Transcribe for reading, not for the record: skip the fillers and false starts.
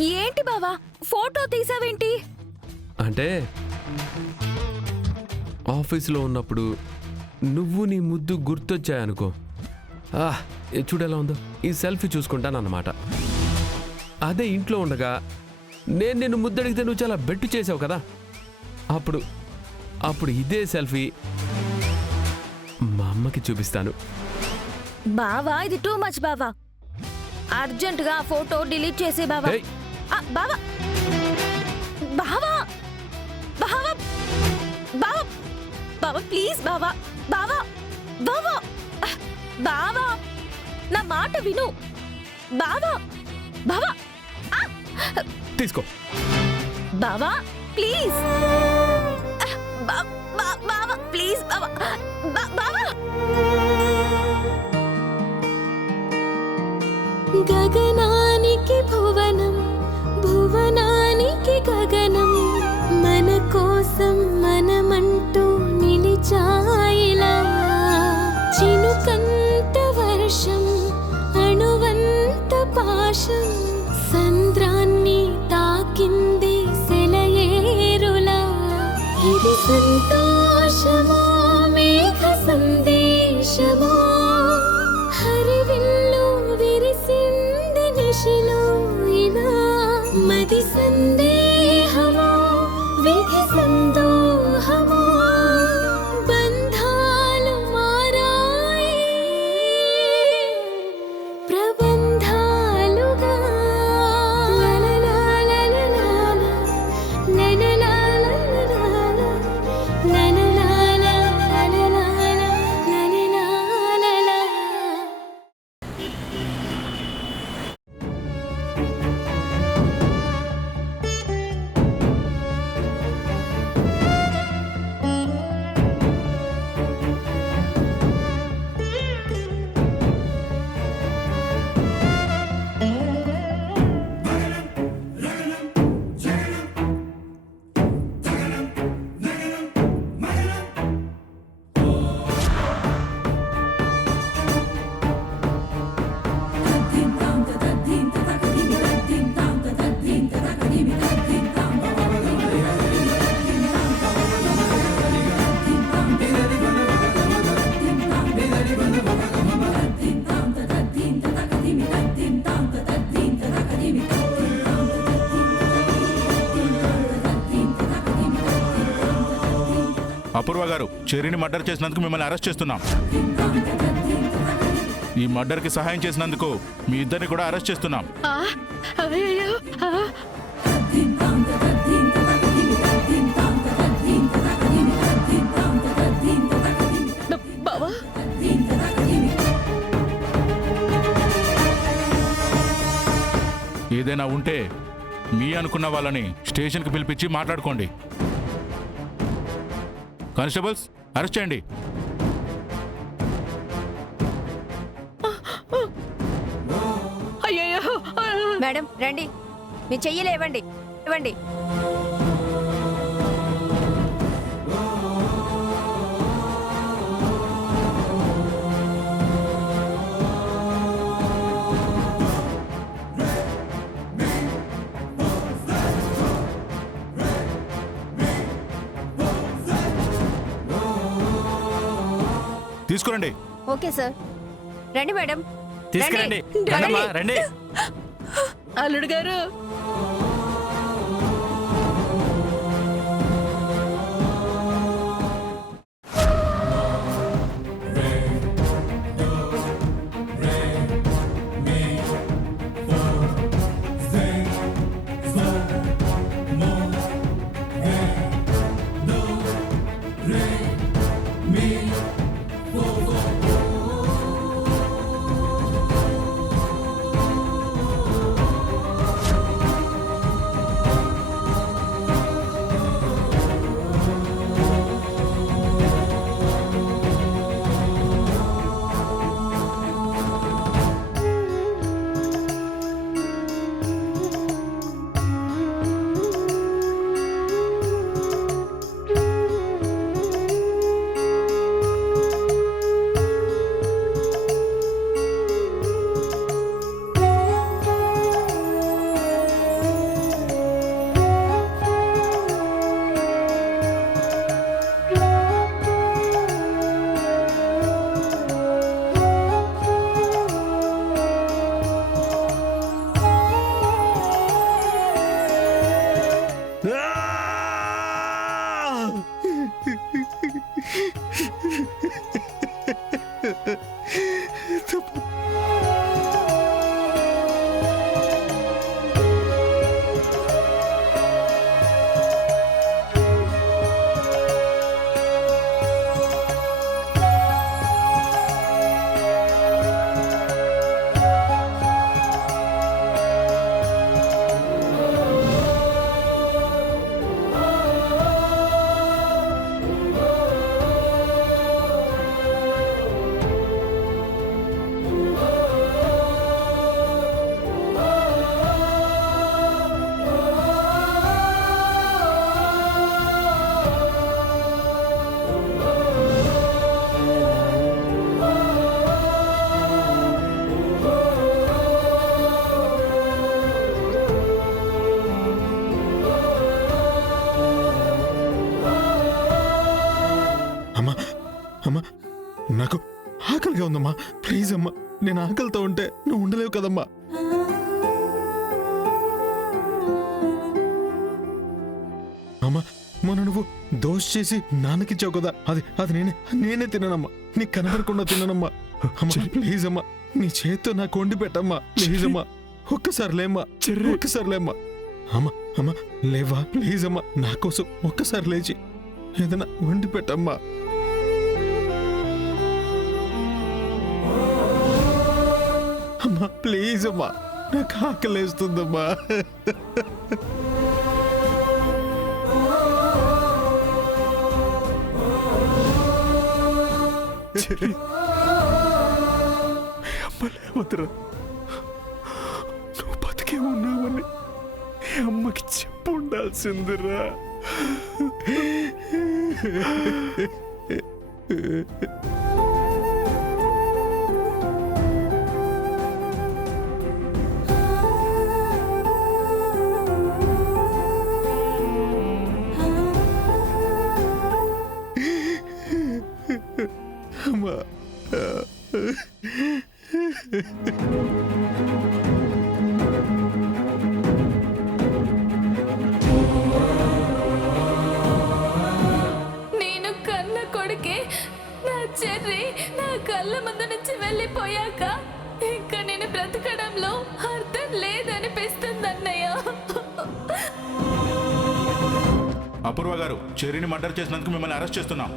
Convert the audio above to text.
ఏంటి బావా ఫోటో తీసావేంటి? అంటే ఆఫీసులో ఉన్నప్పుడు నువ్వు నీ ముద్దు గుర్తొచ్చాయనుకో, చూడేలా ఉందో ఈ సెల్ఫీ చూసుకుంటానన్నమాట. అదే ఇంట్లో ఉండగా నేను నిన్ను ముద్దడిగితే నువ్వు చాలా బెట్టు చేసావు కదా, అప్పుడు ఇదే సెల్ఫీ మా అమ్మకి చూపిస్తాను. బావా ఇది టూ మచ్ బావా. అర్జెంటుగా ఆ ఫోటో డిలీట్ చేసే బావా. బావా బావా బావా బావా బావా ప్లీజ్ బావా బావా బావా బావా నా మాట విను బావా బావా తీసుకో బావా ప్లీజ్ బావా ప్లీజ్ బావా బావా. గగనానికి భువనం, భువనానికి గగనం, మన కోసం మనమంటూ నిలిచాయిలా. చినుకంత వర్షం, అణువంత పాశం, సంద్రాన్ని తాకింది సెలయేరులా. ఇది సంతోషమో మేఘ సందేశమో, హరివిల్లు విరిసింది నిశిలో ఇలా. మది సందేహమో విధి సందోహమో, బంధాలు మారాయి ప్రబంధాలుగా. అపూర్వ గారు, చెర్రీని మర్డర్ చేసినందుకు మిమ్మల్ని అరెస్ట్ చేస్తున్నాం. ఈ మర్డర్కి సహాయం చేసినందుకు మీ ఇద్దరిని కూడా అరెస్ట్ చేస్తున్నాం. ఏదైనా ఉంటే మీ అనుకున్న వాళ్ళని స్టేషన్కి పిలిపించి మాట్లాడుకోండి. కానిస్టేబుల్స్, అరెస్ట్ చేయండి. మేడం రండి, మీ చెయ్యలు ఇవ్వండి ఇవ్వండి. తీసుకురండి. ఓకే సార్, రండి మేడం తీసుకురండి. రండి అల్లుడు గారు. అమ్మా అమ్మా నాకు ఆకలిగా ఉందమ్మా. ప్లీజ్ అమ్మా, నేను ఆకలితో ఉంటే నువ్వు ఉండలేవు కదమ్మా. అమ్మా, మొన్న నువ్వు దోశ చేసి నాన్నకిచ్చావు కదా, అది నేనే తిన్నానమ్మా. నీకు కనబడకుండా తిన్నానమ్మా. అమ్మా ప్లీజ్ అమ్మా, నీ చేత్తో నాకు వండి పెట్టమ్మా. ప్లీజ్ అమ్మా, ఒక్కసారి లేమ్మా, ఒక్కసారి లేమ్మా. అమ్మా అమ్మా లేవా, ప్లీజ్ అమ్మా, నా కోసం ఒక్కసారి లేచి ఏదైనా వండి పెట్టమ్మా. అమ్మా ప్లీజ్ అమ్మా, నాకు ఆకలేస్తుందమ్మా. అమ్మలేవద్దురా, నువ్వు బతికే ఉన్నావని అమ్మకి చెప్పు ఉండాల్సిందిరా. అమ్మా నేను కన్న కొడుకే నా చెర్రి నా కళ్ళ ముందు నుంచి వెళ్ళిపోయాక ఇంకా నేను బ్రతకడంలో అర్థం లేదనిపిస్తుంది అన్నయ్య. అపూర్వ గారు, చెర్రీని మర్డర్ చేసినందుకు మిమ్మల్ని అరెస్ట్ చేస్తున్నాం.